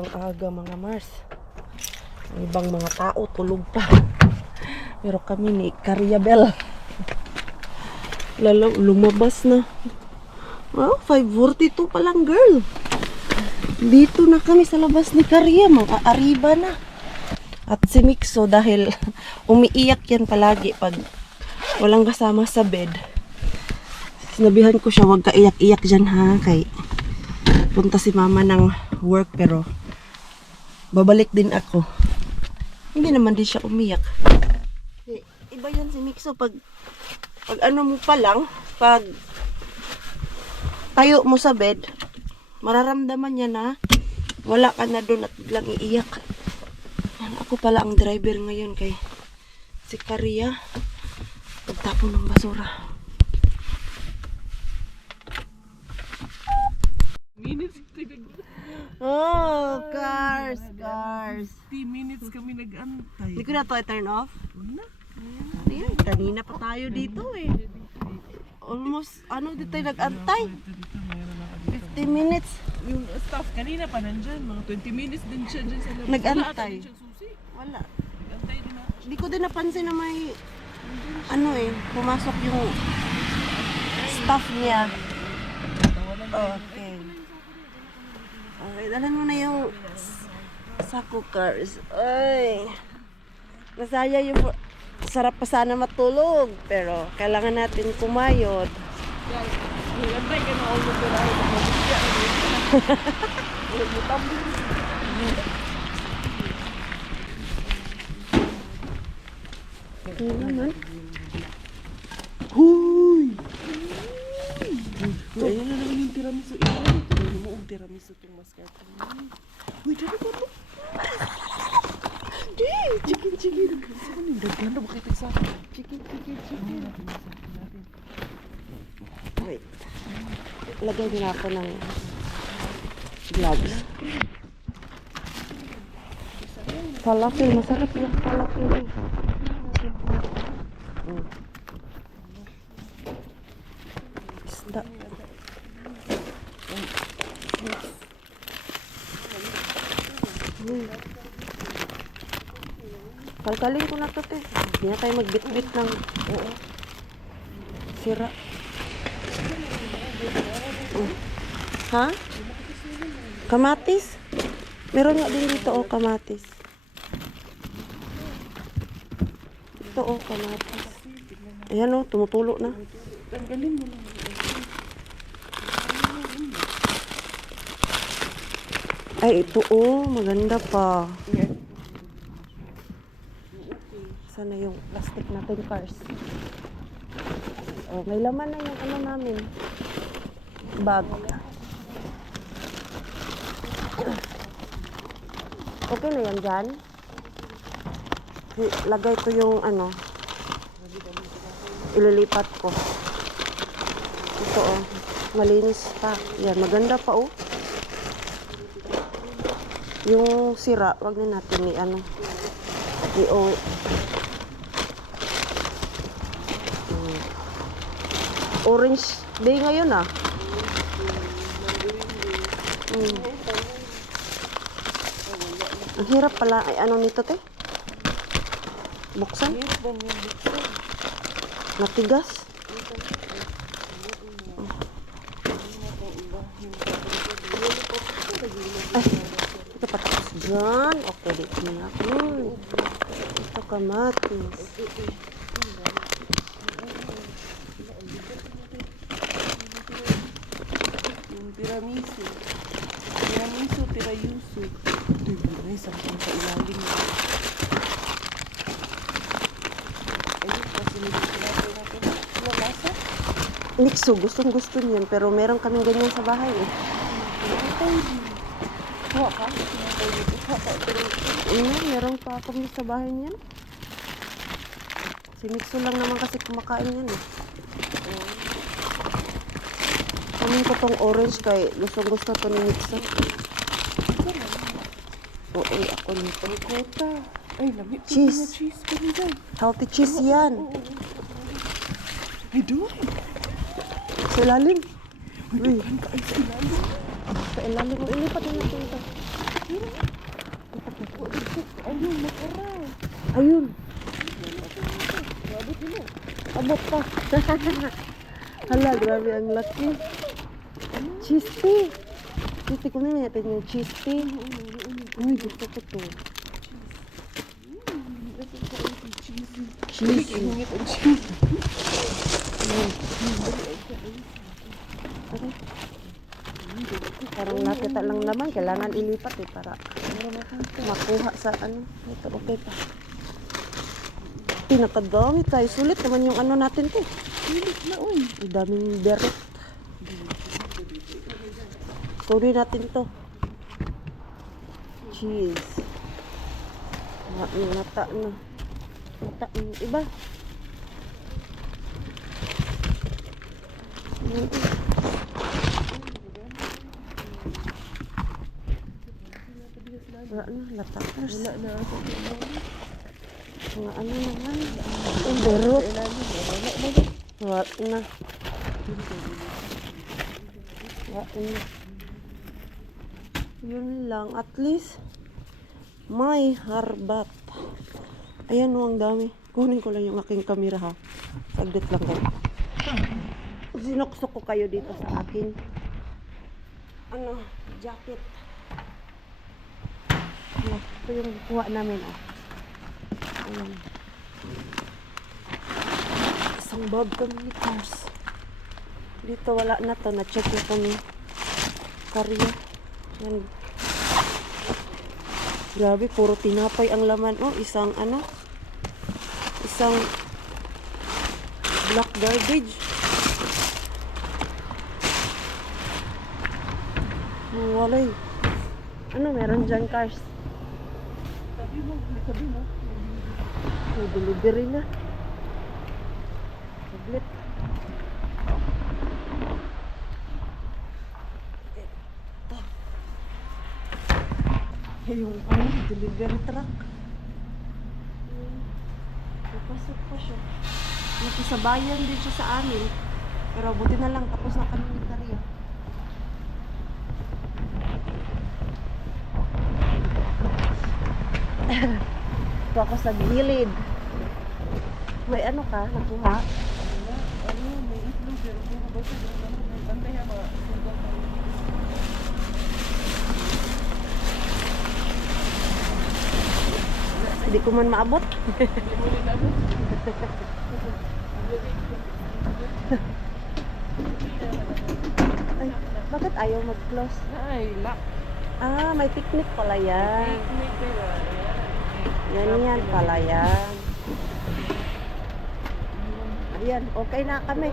Aga mga Mars. Ang ibang mga tao tulog pa. Pero kami ni Cariabel. Lalo lumabas na. Oh, 5:42 pa lang, girl. Dito na kami sa labas ni Caria, mga ariba na. At si Mixo dahil umiiyak yan palagi pag walang kasama sa bed. Sinabihan ko siya, huwag ka iyak-iyak dyan ha, kay punta si mama ng work pero babalik din ako. Hindi naman din siya umiyak. Iba yan si Mixo pag ano mo pa lang, pag tayo mo sa bed, mararamdaman niya na wala ka na doon at biglang iiyak. Ako pala ang driver ngayon kay si Caria pagtapon ng basura. Oh, cars. 50 minutes kami nag-antay. Hindi ko na to i-turn off. Ayan, kanina pa tayo dito eh. Almost, dito tayo nag-antay. 50 minutes. Yung staff kanina pa nandyan, mga 20 minutes din siya dyan sa labas. Nag-antay. Wala, susi. Wala. Nag-antay din ako. Hindi ko din napansin na may pumasok yung staff niya. Okay. Okay, dalhan mo na yung sako cars. Ay. Masaya yung sarap pa sana matulog, pero kailangan natin kumayod. Nag-antay ka na ako pero ako mag-isya. Ano naman? Huy! Ayan na naman yung tiramisu. Ito mo ang tiramisu itong mascate. Uy, dali ko ito. Di! Chicken. Saan yung dagyan na? Bakit isa? Chicken. Wait. Lagay din ako ng gloves. Falafel, masarap yung falafel. Isda. Kalkalin ko na to, te. Hindi na tayo magbit-bit ng sira. Ha? Kamatis? Meron nga din dito, kamatis. Ito, kamatis. Ayan, tumutulo na. Tanggalin mo lang. Ay, ito, maganda pa. Sana yung plastic natin, cars. May laman na yung namin. Bag. Okay na yan dyan. Lagay ko yung ililipat ko. Ito malinis pa. Yan, maganda pa Yung sira, wag na natin orange day ngayon Ang hirap pala ay nito te? Buksan? Matigas? Ay, ito patapos dyan. Okay, dito na ako. Ito kamatis. Tiramisu, tirayusu. Ito yung may sampang sa ilalim. Ayun, kasi nagsisilapay natin. Lalasa? Mixo, gustong-gusto niyan. Pero meron kaming ganyan sa bahay Huwa ka? Sinatay dito. Meron pa kami sa bahay niyan. Si Mixo lang naman kasi kumakain yan Kamin ko tong orange kay gusto to ni Mixo. Ako nito. Kota. Ay, lamig. Cheese. Cheese pa rin dyan. Healthy cheese yan. Ay, doon. Sa ilalim. Uy, dukhan ka ay sa ilalim. Sa ilalim. Ilipat na natin ito. Ayun, makara. Ayun. Abot pa. Hala, grabe ang laki. Chisty. Chisty ko na natin yung chisty. Uy, gusto ko to. Cheesy. Ingit ang cheese. Parang nakita lang naman. Kailangan ilipat eh para makuha sa ano. Ito, okay pa. Pinakadami tayo. Sulit naman yung ano natin to. Sulit na, uy. Ang daming beret. Kunin natin to. Cheese. Nata na. Nata yung iba. Wala na, latakers. Wala na ako. Mga ano naman. Ang berot. Wala na. Wala na. Yun lang. At least, may harbat. Ayan o, ang dami. Kunin ko lang yung aking camera ha. Saglit lang kayo. Sinuksok ko kayo dito sa akin. Ano, jacket. Ito yung kuha namin. Oh. Ayan. Isang bob kami ni Cars. Dito wala na to. Na-check na kami. Karya. Yan. Grabe, puro tinapay ang laman. Oh, isang ano? Isang black garbage. Oh, walay. Ano meron dyan, Cars? Sabi mo. May delivery na. Saglit. Ito. Yung ano, delivery truck. Napasok pa siya. Nakisabayan din siya sa amin. Pero buti na lang, tapos na kami ni Karya. Ito ako sa gilid. May ano ka? Nakuha? Ano, may itlog. Pero puro basta doon. May bantay ha, mga sugat. Hindi ko man maabot. Hindi mo rin ano. Ay, bakit ayaw mag-close? Ay, lock. Ah, may picnic pala yan. Picnic pero. Yan pala yan. Ayan, okay na kami.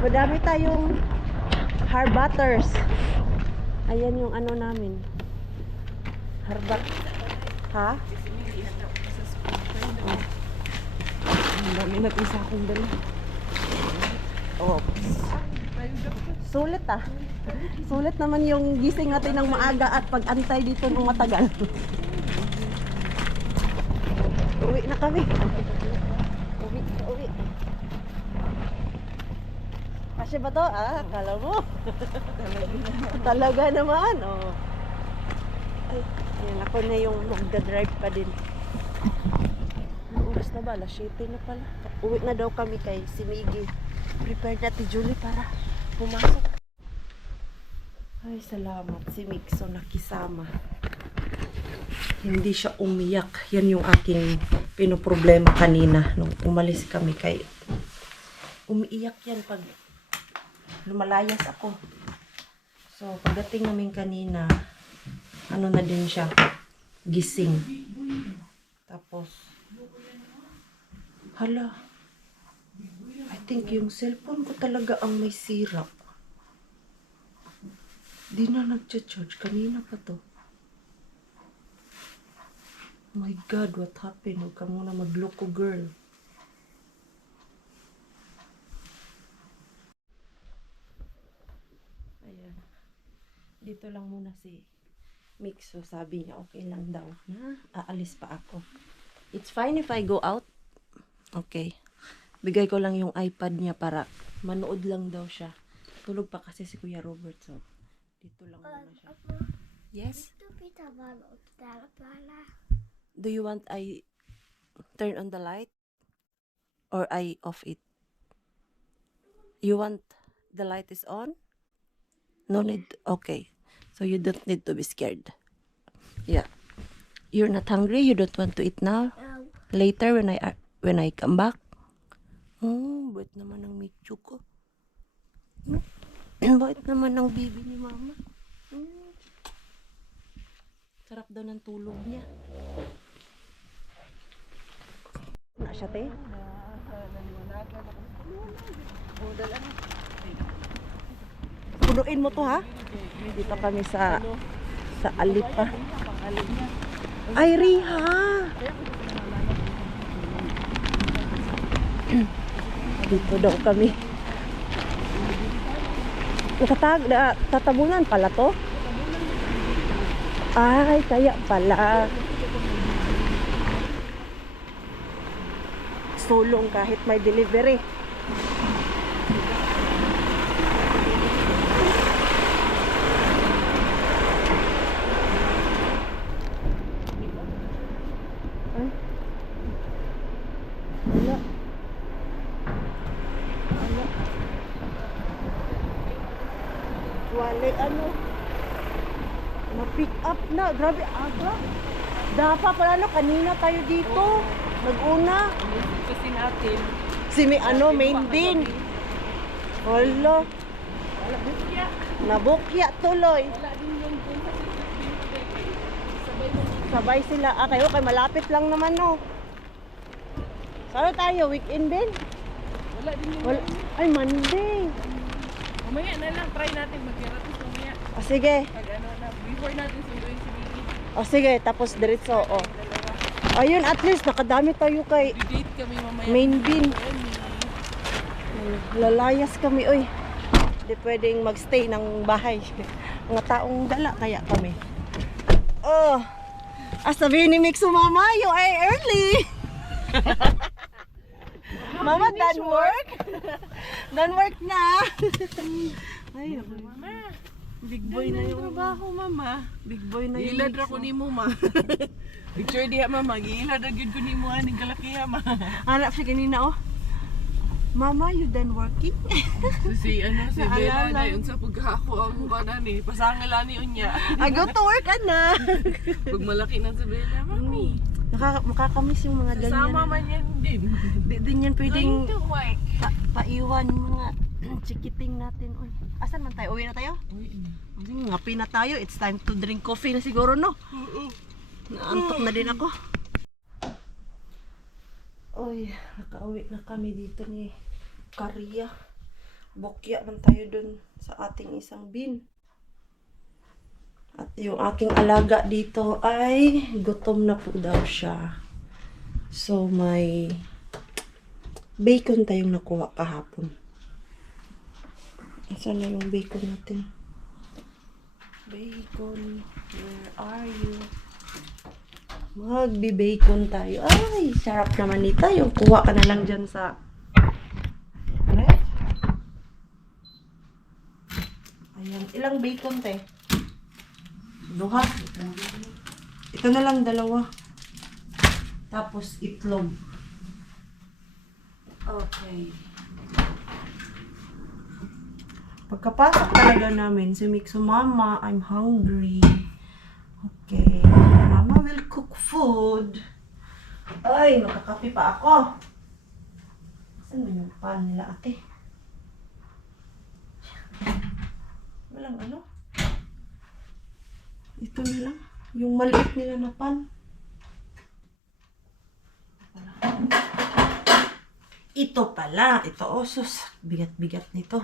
Madami tayong harbatters. Ayan yung ano namin. Harbat. Ha? Ang dami natin sa akong dala. Oh. Sulit ah. Sulit naman yung gising natin ng maaga at pag-antay dito ng matagal. Uwi na kami. Uwi. Kasi ba to? Ah, kala mo. Talaga naman. Oh. Ay, ayan ako na yung magdadrive pa din. Ang oras na ba? Alas 7 na pala. Uwi na daw kami kay si Miggy. Prepare natin Julie para pumasok. Ay, salamat. Si Mixo nakisama. Hindi siya umiyak. Yan yung aking pinoproblema kanina nung umalis kami kay umiiyak yan pag lumalayas ako. So, pagdating namin kanina, ano na din siya, gising. Tapos, hala, I think yung cellphone ko talaga ang may sira. Di na nagcha-charge. Kanina pa to. Oh my God, what happened? Huwag ka muna magloko, girl. Ayan. Dito lang muna si Mixo. Sabi niya, okay lang daw. Na, aalis pa ako. It's fine if I go out. Okay. Bigay ko lang yung iPad niya para manood lang daw siya. Tulog pa kasi si Kuya Robert. So, dito lang muna siya. Yes? Vittu pitää valot täällä päällä. Do you want I turn on the light? Or I off it? You want the light is on? No need. Okay. So you don't need to be scared. Yeah. You're not hungry? You don't want to eat now? No. Later when I come back? Oh, bait naman ng Michu ko. Bait naman ng bibi ni mama. Sarap daw ng tulog niya. Na siya, te? Punuin mo to, ha? Dito kami sa Alipa. Ay, Riha! Dito daw kami. Tatabunan pala to? Ay, kaya pala. Sulong kahit may delivery. Ay. Wala. Wala. Wale, ano? Ma-pick up na. Grabe, aga. Dapat pala, no? Kanina tayo dito. Nag-una. Kasi natin. Si main din. Hala. Wala bukya. Nabukya tuloy. Wala din yung dun sa Sabay sila. Ah, kayo kay malapit lang naman, no? Saan tayo? Weekend din? Wala din yung Wala. Ay, Monday. mamaya na lang, try natin mag-keratis mamaya. O, sige. Pag ano na, before natin sunduin si Bibi. O, sige. Tapos diretso. O. Ayun, at least nakadami tayo kay Date kami mamaya. main bin. Ayun, Lalayas kami, oy. Hindi pwedeng magstay ng bahay. Mga taong dala kaya kami. Oh. Sabihin ni Mixo, Mama, you are early. Mama, done work? Done work na. Ay, Mama, big boy na yung trabaho, Mama. big boy na yung Gilad ra ko ni mo, Ma. Picture diha, Mama. Gilad ra gyud ko ni mo aning kalakiha, Ma. Hanap siya kanina, oh. Mama, you done working? So, si Bella Naalala. na yun sa paghako ang kanan eh. Pasangala ni unya. I go to work, ana. Pag malaki na si Bella, Mami. Makakamiss yung mga ganyan. Sasama man yan din. Di din yan pwedeng Going to work. paiwan yung mga chikiting natin. Uy, asan man tayo? Uwi na tayo? Uy, Kasi ngapi na tayo. It's time to drink coffee na siguro, no? Naantok na din ako. Uy, nakauwi na kami dito ni Karia. Bokya man tayo dun sa ating isang bin. At yung aking alaga dito ay gutom na po daw siya. So may bacon tayong nakuha kahapon. Saan na yung bacon natin? Bacon, where are you? Magbi-bacon tayo. Ay, sarap naman nito. Yung kuha ka na lang dyan sa ref. Ayan. Ilang bacon, te? Duha. Ito na lang, dalawa. Tapos itlog. Okay. Pagkapasok talaga namin, si Mixo, Mama, I'm hungry. Okay. Mama will cook food. Ay, makakape pa ako. Saan na yung pan nila, ate? Walang ano? Ito na lang. Yung maliit nila na pan. Ito pala. Ito, osos. Bigat-bigat nito.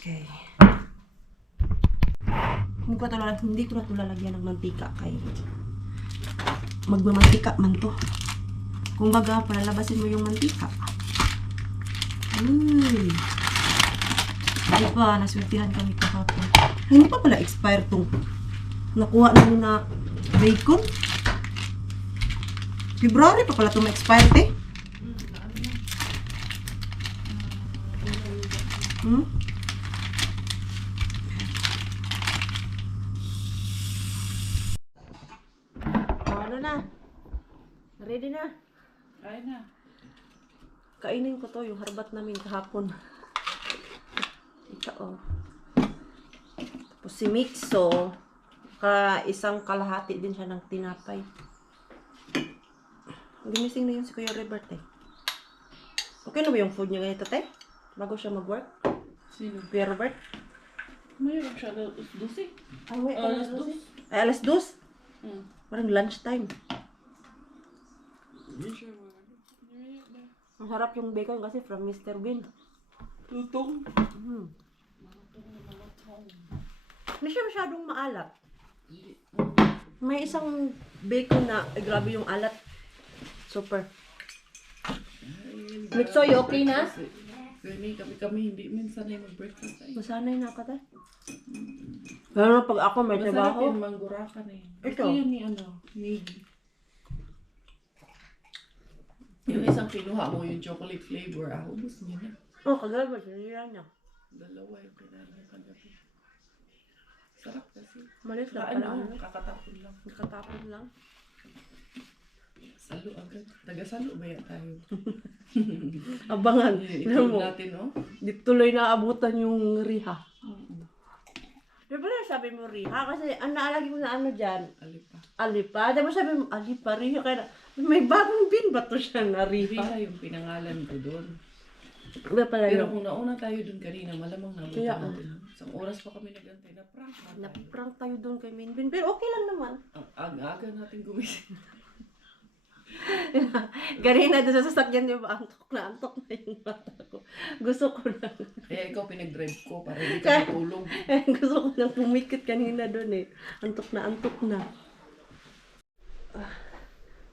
Okay. Hindi ko na ito lalagyan ng mantika kay magmamantika man to. Kung baga, palalabasin mo yung mantika. Diba, nasweltihan kami kahapon. Hindi pa pala expire tong nakuha namin na bacon. February pa pala itong ma-expire, te. Ready na. Ay na. Kainin ko to, yung harbat namin kahapon. Ito, oh. Tapos si Mixo, isang kalahati din siya ng tinapay. Gimising na yun si Kuya Robert eh. Okay na ba yung food niya ganito, te? Bago siya mag-work? Sino? Kuya Robert? Mayroon siya alas 12. Ay, wait, Alas Ay, alas 2? Hmm. Parang lunchtime. Hindi siya Ang harap yung bacon kasi from Mr. Bean. tutong. Hindi siya masyadong maalat. May isang bacon na, grabe yung alat. Super. Mixo, you okay na? Kami hindi minsan ay mag-breakfast tayo. Masanay na ka tayo. Pero pag ako may Masarap trabaho, yung manggurakan eh. Ito. Ito yan ni Niggy. Yung isang kinuha mo yung chocolate flavor, ubos niya na. kagaba, sinira niya. Dalawa yung kinain niya kagabi. Sarap kasi. Malis lang pala. Kakatapon lang. Nakatapon lang. Salo agad. Taga-salo ba yan tayo? Abangan. Alam mo, natin, no? di tuloy na abutan yung riha. Di ba na sabi mo riha? Kasi ang naalagi mo na ano dyan, Alipa. alipa. Di ba sabi mo, alipa, riha. Kaya may bagong bin ba to siya na riha? Riha yung pinangalan ko doon. Di ba pala Pero yun? kung nauna tayo doon kanina, malamang nabutan Kaya, natin. Isang oras pa kami nagantay na prank na tayo. Naprank tayo doon kay Minbin. Pero okay lang naman. Ang aga natin gumising. Kanina doon sa sasakyan, di ba? Antok na yung bata ko. Gusto ko na. Kaya ikaw pinag-drive ko para hindi ka matulog. Gusto ko nang pumikit kanina doon eh. Antok na, antok na.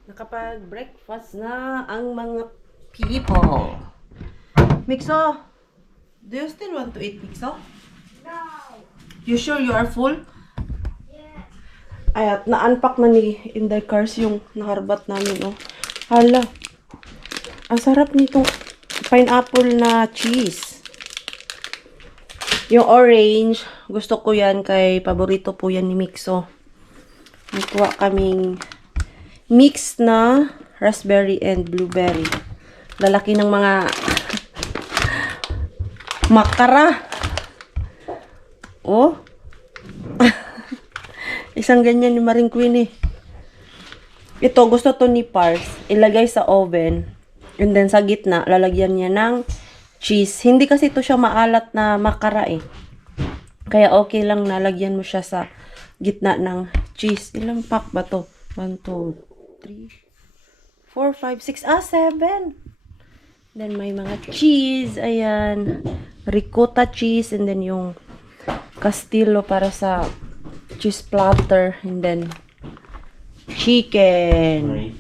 Nakapag-breakfast na ang mga people. Mixo, do you still want to eat, Mixo? No. You sure you are full? Yes. Ay, at na-unpack na ni Inday Cars yung naharbat namin, oh. Hala. Ang sarap nitong pineapple na cheese. Yung orange, gusto ko yan kay paborito po yan ni Mixo. Nagkuha kaming mix na raspberry and blueberry. Lalaki ng mga makara. Oh. Isang ganyan ni Maring Queen eh. Ito, gusto to ni Pars. Ilagay sa oven. And then sa gitna, lalagyan niya ng cheese. Hindi kasi ito siya maalat na makara eh. Kaya okay lang na lagyan mo siya sa gitna ng cheese. Ilang pack ba to? 1, 2, 3, 4, 5, 6, 7. Then may mga cheese. Ayan. Ricotta cheese. And then yung Castillo para sa cheese platter. And then chicken.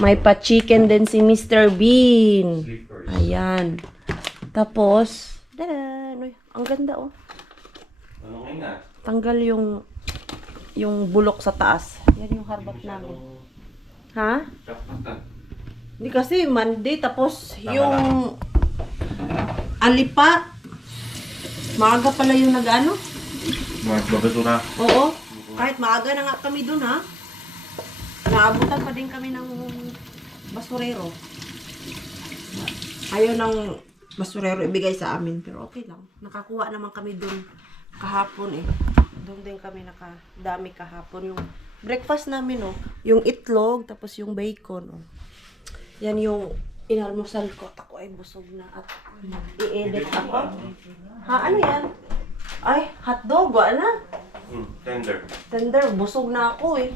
May pa-chicken din si Mr. Bean. Ayan. Tapos, tada! Ang ganda oh. Tanggal yung bulok sa taas. Yan yung harbat namin. Ha? Hindi kasi Monday tapos yung alipa. Maaga pala yung nag-ano. Magbabasura. Oo. Kahit maaga na nga kami dun ha. Naabutan pa din kami ng basurero. Ayaw ng basurero ibigay sa amin. Pero okay lang. Nakakuha naman kami dun kahapon eh. Doon din kami nakadami kahapon. Yung breakfast namin oh. Yung itlog tapos yung bacon oh. Yan yung inalmusal ko. At ako ay busog na at i-edit ako. Ha? Ano yan? Ay, hotdog. Wala. Tender. Tender, busog na ako eh.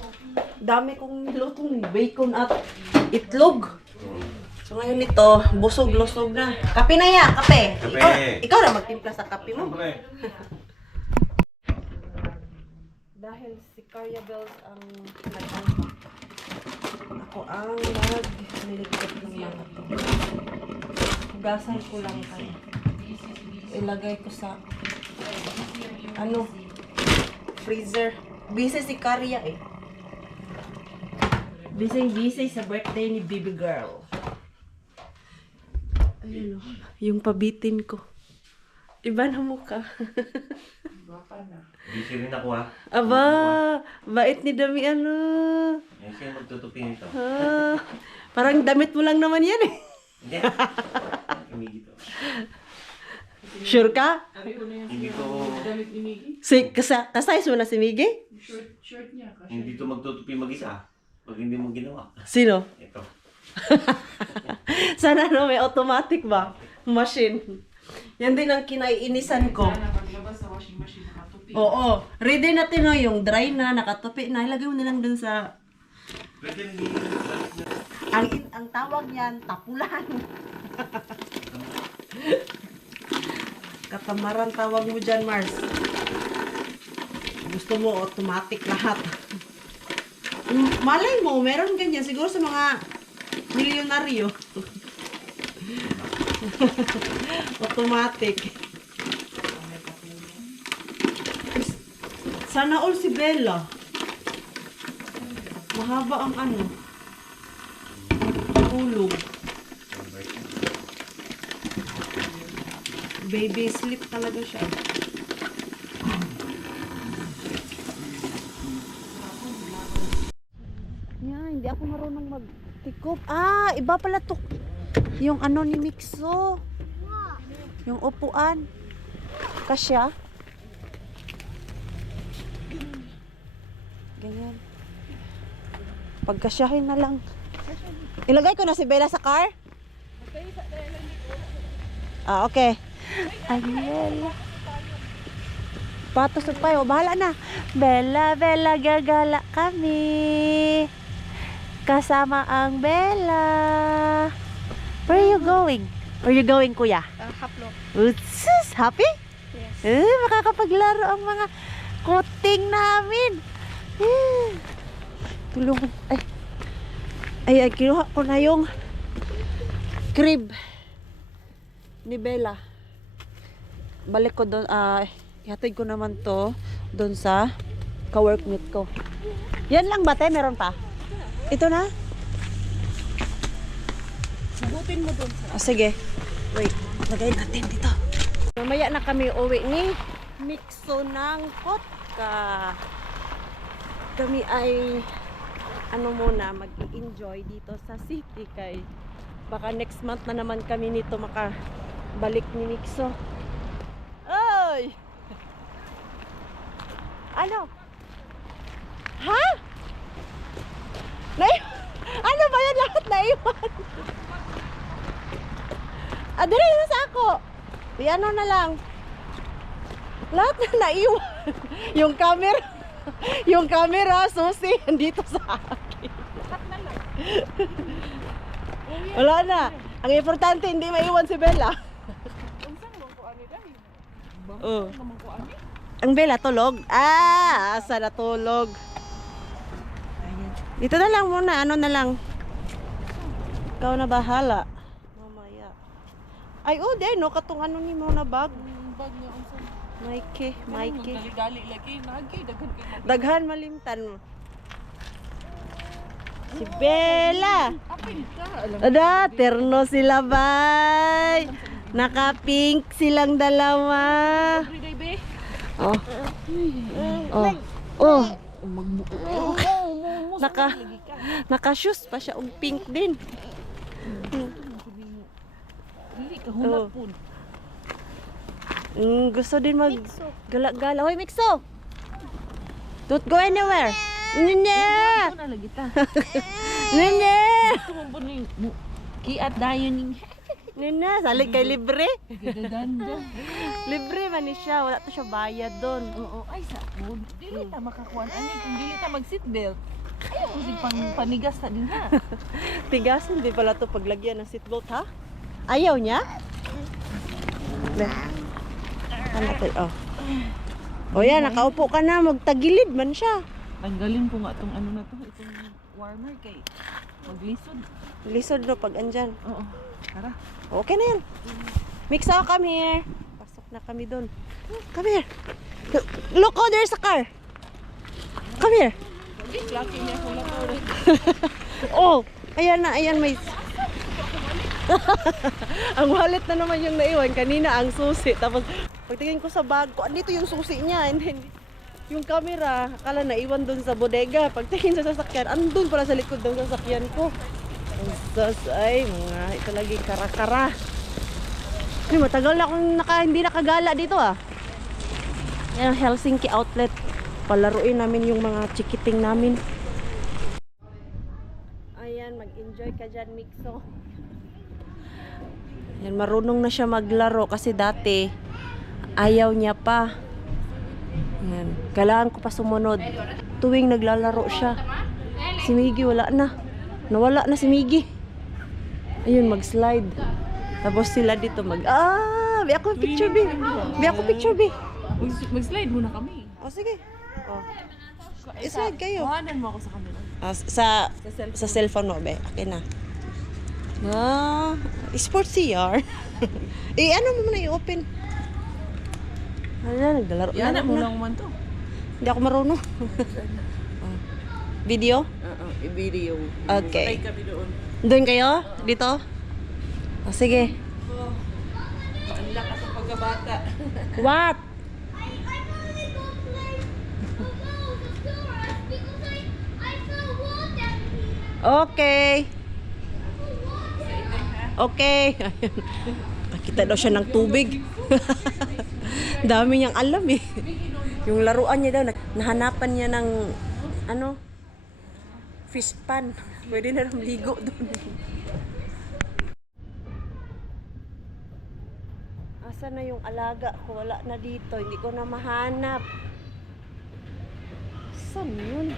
Dami kong nilutong bacon at itlog. So ngayon ito, busog-lusog na. Kape na ya, kape. Kape. Ikaw na magtimpla sa kape mo. Siyempre. Dahil si Carya Bells ang nag-unpack. Ako ang nag-niligpit ng mga to. Hugasan ko lang kayo. Ilagay ko sa freezer. Busy si Carya eh. Busy sa birthday ni baby girl. Ayun o, yung pabitin ko. Iba na mukha. Busy rin ako ha. Aba, bait ni Damian, no? Eh, siya magtutupi nito. Ah, parang damit mo lang naman yan eh. Hindi. Hindi to. Sure ka? Hindi to, Kasayas mo na si Miggy? hindi to magtutupi mag-isa. Pag hindi mo ginawa. Sino? Ito. Sana no, may automatic ba? Machine. Yan din ang kinaiinisan ko. Paglabas sa washing machine, nakatupi. Oo. Ready natin no, yung dry na, nakatupi na. Ilagay mo nilang dun sa... Pwede hindi. Ang tawag yan, tapulan. Katamaran tawag mo dyan, Mars. Gusto mo automatic lahat. Malay mo, meron ganyan. Siguro sa mga milyonaryo. Automatic. Sana all si Bella. Mahaba ang ano. Tulog. Baby sleep talaga siya. Yeah, hindi ako marunong magtikop. Ah, iba pala to. Yung ano ni Mixo. Yung upuan. Kasya. Ganyan. Pagkasyahin na lang. Ilagay ko na si Bella sa car? Ah, okay. Ay, Bella. Patos at payo. Bahala na. Bella, Bella, gagala kami. Kasama ang Bella. Where are you going? Where are you going, kuya? Haplo. Utsus, happy? Yes. Makakapaglaro ang mga kuting namin. Tulong. Ay, kinuha ko na yung crib ni Bella. Balik ko doon, ihatid ko naman to doon sa ka-workmate ko. Yan lang ba, te? Meron pa? Ito na? Subutin mo doon. Sige. Wait, lagay natin dito. Mamaya na kami uwi ni Mixo ng Kotka. Kami ay muna, mag-enjoy dito sa city kay baka next month na naman kami nito makabalik ni Mixo. Ay! Ano? Ha? Ano ba yan? Lahat naiwan. Dali na sa ako. Ano na lang. Lahat na naiwan. Yung camera, susi, dito sa akin. Wala na. Ang importante, hindi maiwan si Bella. Oh. Ang Bella, tulog? Asa na tulog? Ayan. Dito na lang muna, ano na lang. Ikaw na bahala. Mamaya. Ay, di, no, katong ano ni mo na bag. Bag niya, unsan. Mikey. Dali-dali lagi, nagi, daghan kayo. Daghan malimtan mo. Si Bella. Apil ka, alam. Ada, terno sila bay. Naka-pink silang dalawa. Everyday, be. Oh. Oh. Naka-shoes pa siya og pink din. Dili ka hunap po. Gusto din mag gala-gala. Hoy, Mixo. Don't go anywhere. Nene. Ano lagi ta? Nene. Tumbo ni kiat dayon ning. Nene, salig kay libre. Gaganda. Libre man ni siya, wala to siya bayad doon. Oo, ay sa food. Dili ta makakuan ani kung dili ta mag seatbelt. Ayaw mo sig panigas ta din ha. Tigasin di pala to paglagyan ng seatbelt ha? Ayaw niya? Le. Ano to? Oh. O yan, nakaupo ka na, magtagilid man siya. Tanggalin ko nga tong ano na to, itong warmer kay maglisod. Lisod no pag andyan. Oo. Tara. Okay na yan. Mixo, come here. Pasok na kami doon. Come here. Look, oh, there's a car. Come here. Laki niya ko lang. Oh, ayan na, ayan may... Ang wallet na naman yung naiwan. Kanina ang susi. Tapos pagtingin ko sa bag ko, andito yung susi niya. And then yung camera, akala naiwan doon sa bodega. Pagtingin sa sasakyan, andun pala sa likod ng sasakyan ko. Ang sus, ay mga ito lagi kara-kara. Ay, matagal na akong hindi nakagala dito ah. Yan ang Helsinki outlet. Palaruin namin yung mga chikiting namin. Ayan, mag-enjoy ka dyan, Mixo. Yan, marunong na siya maglaro kasi dati ayaw niya pa. Yan, kailangan ko pa sumunod. Tuwing naglalaro siya. Si Miggy wala na. Nawala na si Miggy. Ayun, mag-slide. Tapos sila dito bi ako picture, bi. Bi ako picture, bi. Mag-slide muna kami. O, sige. O. I-slide kayo. Kuhanan mo ako sa kanila. Sa cellphone mo, be. Okay na. Sports CR. Ano mo muna i-open? Ayan, naglalaro. Yan mo lang man to. Hindi ako marunong. Video? I-video. Okay. Patay kami doon. Doon kayo? Dito? O, sige. Ang lakas ng pagkabata. What? Okay. Okay. Nakita daw siya ng tubig. Dami niyang alam eh. Yung laruan niya daw, nahanapan niya ng fish pan. Pwede na rin ligo doon. Asa na yung alaga ko? Wala na dito. Hindi ko na mahanap. Saan yun?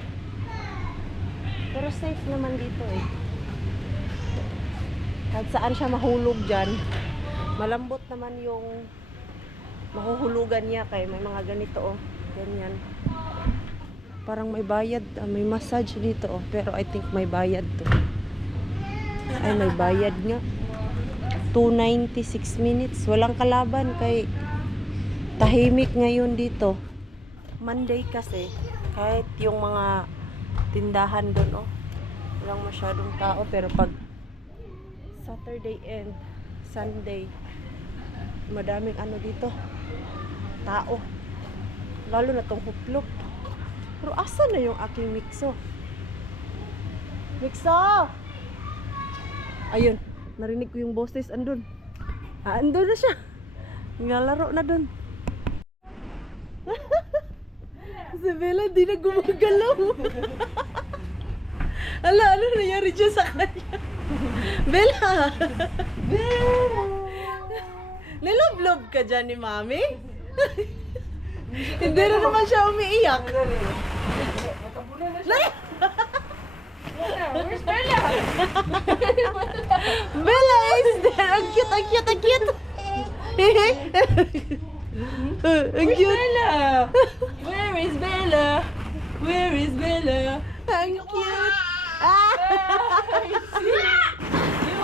Pero safe naman dito eh. Kahit saan siya mahulog dyan. Malambot naman yung mahuhulugan niya kay may mga ganito oh. Ganyan. Parang may bayad. May massage dito oh. Pero I think may bayad to. Ay may bayad nga. 296 minutes. Walang kalaban kay tahimik ngayon dito. Monday kasi. Kahit yung mga tindahan doon oh. Walang masyadong tao pero pag Saturday and Sunday madaming dito tao. Lalo na tong huplop. Pero asa na yung aking Mixo? Mixo! Ayun, narinig ko yung boses andun. Andun na siya. Ngalaro na dun. Si Bella di na gumagalaw. Ala, ano nangyari dyan sa kanya? Bella! Bella! Nilob-lob ka dyan ni Mami? Hindi na naman siya umiiyak. Where's Bella? Bella is there! Ang cute, ang cute, ang cute! Ang cute! Bella? Where is Bella? Where is Bella? Ang cute!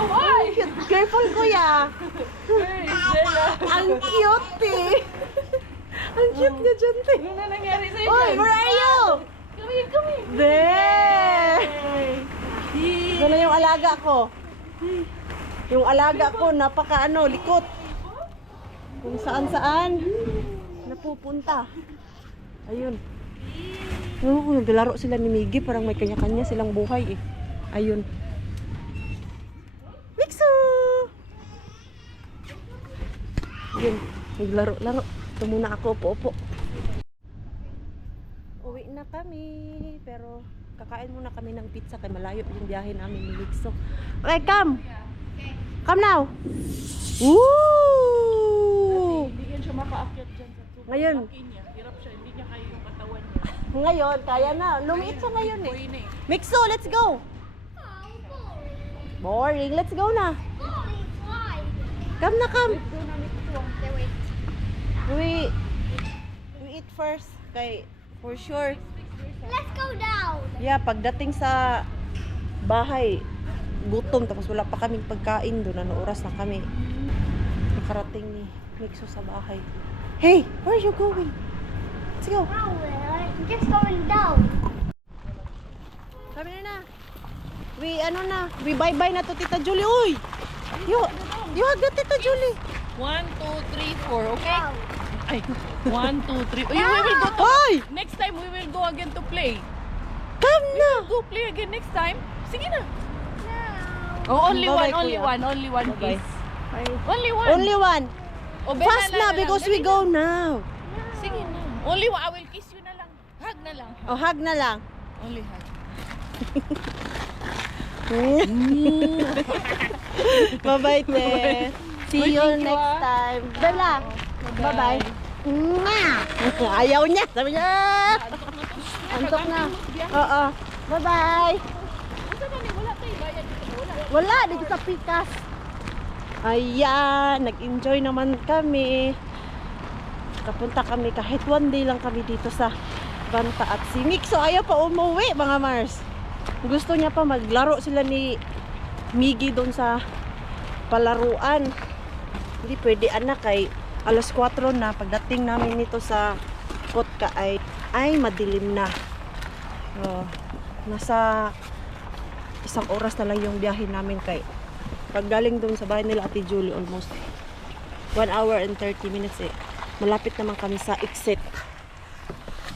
Why? Careful, kuya! Where is Bella? Ang cute eh! Ang cute niya dyan, te! Ano na nangyari sa'yo? Oy, where are you? Come here, come here. There! Ito na yung alaga ko. Yung alaga ko, napaka likot. Kung saan-saan napupunta. Ayun. Naglalaro sila ni Miggy, parang may kanya-kanya silang buhay eh. Ayun. Mixo! Ayun, naglaro-laro. Ito muna ako, upo-upo. Uwi na kami, pero kakain muna kami ng pizza kay malayo yung biyahe namin ni Mixo. Okay, come! Come now! Woo! Hindi yan siya makaakyat dyan sa tubo. Ngayon. Laki niya. Hirap siya. Hindi niya kaya yung katawan niya. Ngayon, kaya na. Lumiit siya ngayon eh. Boy na eh. Mixo, let's go! Boring, let's go na. Come na, come. We eat first. Kay, for sure. Let's go down. Yeah, pagdating sa bahay, gutom. Tapos wala pa kaming pagkain doon. Ano oras na kami. Nakarating ni Mixo sa bahay. Hey, where are you going? Let's go. I'm just going down. Kami na. We bye-bye na to, Tita Julie. Uy! You hug Tita Julie. 1, 2, 3, 4, okay? Ay, 1, 2, 3. We will go to... Hoy! Next time, we will go again to play. Come na! Go play again next time. Sige na. Oh, only Bye-bye, one, kuya. only one Bye-bye. kiss. Only one. Only one. O, benta Fast na lang. because we Dali go na. now. Sige na. Only one. I will kiss you na lang. Hug na lang. Oh, hug na lang. Only hug. Bye-bye, te. See Uy, you thank you, next ah. time. Bella. Bye-bye. Ayaw niya. Sabi niya. Antok na. Oo. Bye-bye. Asa ba ni? Wala tayo bayad dito. Wala. Wala, dito sa Pikas. Ayan, nag-enjoy naman kami. Kapunta kami kahit one day lang kami dito sa Banta at Simik. So ayaw pa umuwi mga Mars. Gusto niya pa maglaro sila ni Miggy doon sa palaruan. Hindi pwede anak kay alas 4 na pagdating namin nito sa Kotka ay madilim na. So, nasa isang oras na lang yung biyahe namin kay paggaling doon sa bahay nila Ate Julie almost 1 hour and 30 minutes eh. Malapit naman kami sa exit.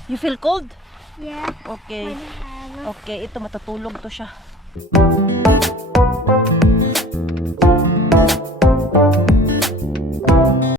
You feel cold? Yeah. Okay. When you have Okay, ito matutulog to siya.